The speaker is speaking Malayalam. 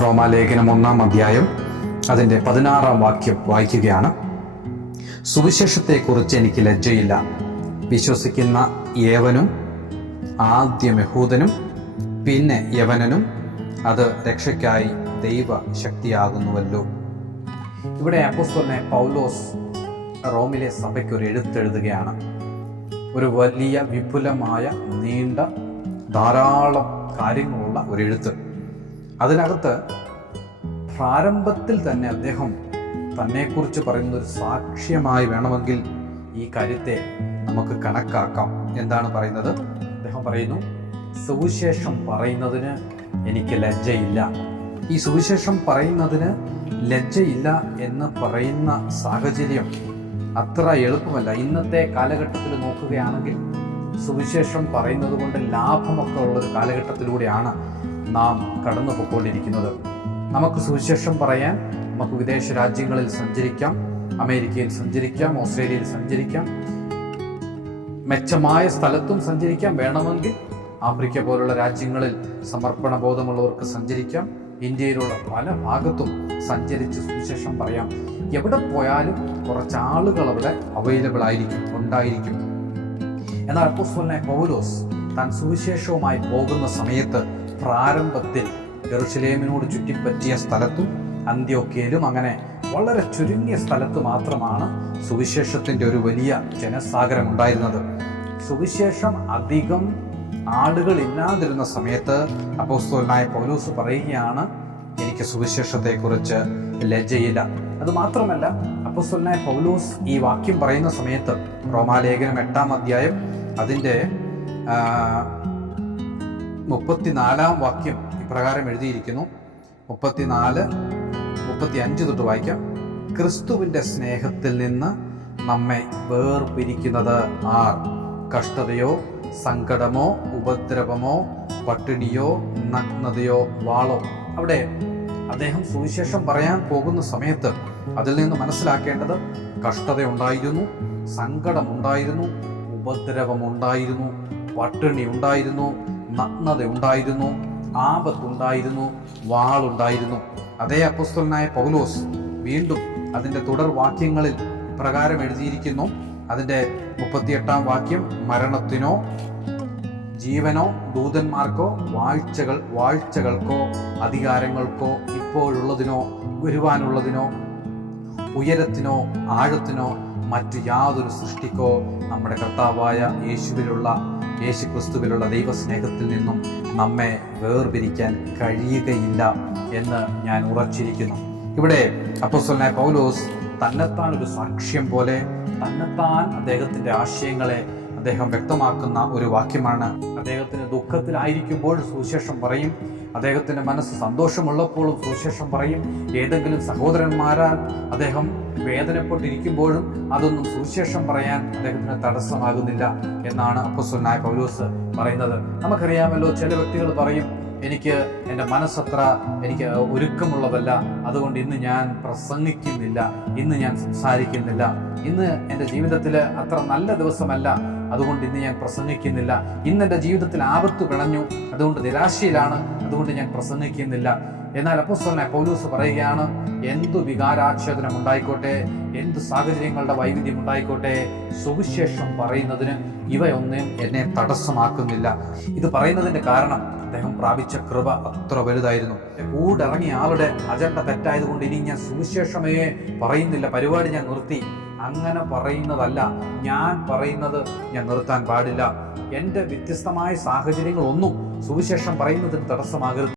റോമാലേഖനം 1-ാം അധ്യായം അതിൻ്റെ 16-ാം വാക്യം വായിക്കുകയാണ്. സുവിശേഷത്തെക്കുറിച്ച് എനിക്ക് ലജ്ജയില്ല. വിശ്വസിക്കുന്ന ഏവനും, ആദ്യം യഹൂദനും പിന്നെ യവനനും, അത് രക്ഷയ്ക്കായി ദൈവശക്തിയാകുന്നുവല്ലോ. ഇവിടെ അപ്പോസ്തലനായ പൗലോസ് റോമിലെ സഭയ്ക്ക് ഒരു എഴുത്തെഴുതുകയാണ്. ഒരു വലിയ വിപുലമായ നീണ്ട ധാരാളം കാര്യങ്ങളുള്ള ഒരു എഴുത്ത്. അതിനകത്ത് പ്രാരംഭത്തിൽ തന്നെ അദ്ദേഹം തന്നെക്കുറിച്ച് പറയുന്ന ഒരു സാക്ഷ്യമായി വേണമെങ്കിൽ ഈ കാര്യത്തെ നമുക്ക് കണക്കാക്കാം. എന്താണ് പറയുന്നത്? അദ്ദേഹം പറയുന്നു, സുവിശേഷം പറയുന്നതിന് എനിക്ക് ലജ്ജയില്ല. ഈ സുവിശേഷം പറയുന്നതിന് ലജ്ജയില്ല എന്ന് പറയുന്ന സാഹചര്യം അത്ര എളുപ്പമല്ല. ഇന്നത്തെ കാലഘട്ടത്തിൽ നോക്കുകയാണെങ്കിൽ സുവിശേഷം പറയുന്നത് കൊണ്ട് ലാഭമൊക്കെ ഉള്ളൊരു കാലഘട്ടത്തിലൂടെയാണ് നാം കടന്നു പോയിക്കൊണ്ടിരിക്കുന്നത്. നമുക്ക് സുവിശേഷം പറയാൻ നമുക്ക് വിദേശ രാജ്യങ്ങളിൽ സഞ്ചരിക്കാം, അമേരിക്കയിൽ സഞ്ചരിക്കാം, ഓസ്ട്രേലിയയിൽ സഞ്ചരിക്കാം, മെച്ചമായ സ്ഥലത്തും സഞ്ചരിക്കാം. വേണമെങ്കിൽ ആഫ്രിക്ക പോലുള്ള രാജ്യങ്ങളിൽ സമർപ്പണ ബോധമുള്ളവർക്ക് സഞ്ചരിക്കാം. ഇന്ത്യയിലുള്ള പല ഭാഗത്തും സഞ്ചരിച്ച് സുവിശേഷം പറയാം. എവിടെ പോയാലും കുറച്ച് ആളുകൾ അവിടെ അവൈലബിൾ ആയിരിക്കും, ഉണ്ടായിരിക്കും. എന്നാൽ അപ്പോസ്തലനായ പൗലോസ് താൻ സുവിശേഷവുമായി പോകുന്ന സമയത്ത് പ്രാരംഭത്തിൽ യെരൂശലേമിനോട് ചുറ്റിപ്പറ്റിയ സ്ഥലത്തും അന്ത്യോക്യയിലും അങ്ങനെ വളരെ ചുരുങ്ങിയ സ്ഥലത്ത് മാത്രമാണ് സുവിശേഷത്തിൻ്റെ ഒരു വലിയ ജനസാഗരം ഉണ്ടായിരുന്നത്. സുവിശേഷം അധികം ആളുകൾ ഇല്ലാതിരുന്ന സമയത്ത് അപ്പോസ്തലനായ പൗലോസ് പറയുകയാണ്, എനിക്ക് സുവിശേഷത്തെക്കുറിച്ച് ലജ്ജയില്ല. അതുമാത്രമല്ല, അപ്പോസ്തലനായ പൗലോസ് ഈ വാക്യം പറയുന്ന സമയത്ത് റോമാലേഖനം 8-ാം അധ്യായം അതിൻ്റെ 34-ാം വാക്യം ഇപ്രകാരം എഴുതിയിരിക്കുന്നു. 34-35 തൊട്ട് വായിക്കാം. ക്രിസ്തുവിൻ്റെ സ്നേഹത്തിൽ നിന്ന് നമ്മെ വേർപിരിക്കുന്നത് ആർ? കഷ്ടതയോ, സങ്കടമോ, ഉപദ്രവമോ, പട്ടിണിയോ, നഗ്നതയോ, വാളോ? അവിടെ അദ്ദേഹം സുവിശേഷം പറയാൻ പോകുന്ന സമയത്ത് അതിൽ നിന്ന് മനസ്സിലാക്കേണ്ടത് കഷ്ടതയുണ്ടായിരുന്നു, സങ്കടമുണ്ടായിരുന്നു, ഉപദ്രവമുണ്ടായിരുന്നു, പട്ടിണി ഉണ്ടായിരുന്നു, നഗ്നത ഉണ്ടായിരുന്നു, ആപത്തുണ്ടായിരുന്നു, വാളുണ്ടായിരുന്നു. അതേ അപ്പോസ്തലനായ പൗലോസ് വീണ്ടും അതിൻ്റെ തുടർ വാക്യങ്ങളിൽ ഇപ്രകാരം എഴുതിയിരിക്കുന്നു. അതിൻ്റെ 38-ാം വാക്യം, മരണത്തിനോ ജീവനോ ദൂതന്മാർക്കോ വാഴ്ചകൾക്കോ അധികാരങ്ങൾക്കോ ഇപ്പോഴുള്ളതിനോ വരുവാനുള്ളതിനോ ഉയരത്തിനോ ആഴത്തിനോ മറ്റു യാതൊരു സൃഷ്ടിക്കോ നമ്മുടെ കർത്താവായ യേശു ക്രിസ്തുവിലുള്ള ദൈവസ്നേഹത്തിൽ നിന്നും നമ്മെ വേർപിരിക്കാൻ കഴിയുകയില്ല എന്ന് ഞാൻ ഉറച്ചിരിക്കുന്നു. ഇവിടെ അപ്പോസ്തലനായ പൗലോസ് തന്നെത്താൻ ഒരു സാക്ഷ്യം പോലെ തന്നെത്താൻ അദ്ദേഹത്തിൻ്റെ ആശയങ്ങളെ അദ്ദേഹം വ്യക്തമാക്കുന്ന ഒരു വാക്യമാണ്. അദ്ദേഹത്തിന് ദുഃഖത്തിലായിരിക്കുമ്പോൾ സുവിശേഷം പറയും, അദ്ദേഹത്തിൻ്റെ മനസ്സ് സന്തോഷമുള്ളപ്പോഴും സുവിശേഷം പറയും. ഏതെങ്കിലും സഹോദരന്മാരാൽ അദ്ദേഹം വേദനപ്പെട്ടിരിക്കുമ്പോഴും അതൊന്നും സുവിശേഷം പറയാൻ അദ്ദേഹത്തിന് തടസ്സമാകുന്നില്ല എന്നാണ് അപ്പോസ്തലനായ പൗലോസ് പറയുന്നത്. നമുക്കറിയാമല്ലോ, ചില വ്യക്തികൾ പറയും, എൻ്റെ മനസ്സത്ര എനിക്ക് ഒരുക്കമുള്ളതല്ല, അതുകൊണ്ട് ഇന്ന് ഞാൻ പ്രസംഗിക്കുന്നില്ല, ഇന്ന് ഞാൻ സംസാരിക്കുന്നില്ല, ഇന്ന് എൻ്റെ ജീവിതത്തിൽ അത്ര നല്ല ദിവസമല്ല, അതുകൊണ്ട് ഇന്ന് ഞാൻ പ്രസംഗിക്കുന്നില്ല, ഇന്ന് എൻ്റെ ജീവിതത്തിൽ ആപത്ത് പിണഞ്ഞു, അതുകൊണ്ട് നിരാശയിലാണ്, അതുകൊണ്ട് ഞാൻ പ്രസംഗിക്കുന്നില്ല. എന്നാൽ അപ്പോസ്തലനായ പൗലോസ് പറയുകയാണ്, എന്തു വികാരാച്ഛേദനം ഉണ്ടായിക്കോട്ടെ, എന്ത് സാഹചര്യങ്ങളുടെ വൈവിധ്യം ഉണ്ടായിക്കോട്ടെ, സുവിശേഷം പറയുന്നതിന് ഇവയൊന്നും എന്നെ തടസ്സമാക്കുന്നില്ല. ഇത് പറയുന്നതിൻ്റെ കാരണം അദ്ദേഹം പ്രാപിച്ച കൃപ അത്ര വലുതായിരുന്നു. കൂടിറങ്ങിയ ആളുടെ അജണ്ട തെറ്റായതുകൊണ്ട് ഇനി ഞാൻ സുവിശേഷമേ പറയുന്നില്ല, പരിപാടി ഞാൻ നിർത്തി, അങ്ങനെ പറയുന്നതല്ല. ഞാൻ പറയുന്നത് ഞാൻ നിർത്താൻ പാടില്ല. എൻ്റെ വ്യത്യസ്തമായ സാഹചര്യങ്ങളൊന്നും സുവിശേഷം പറയുന്നതിന് തടസ്സമാകരുത്.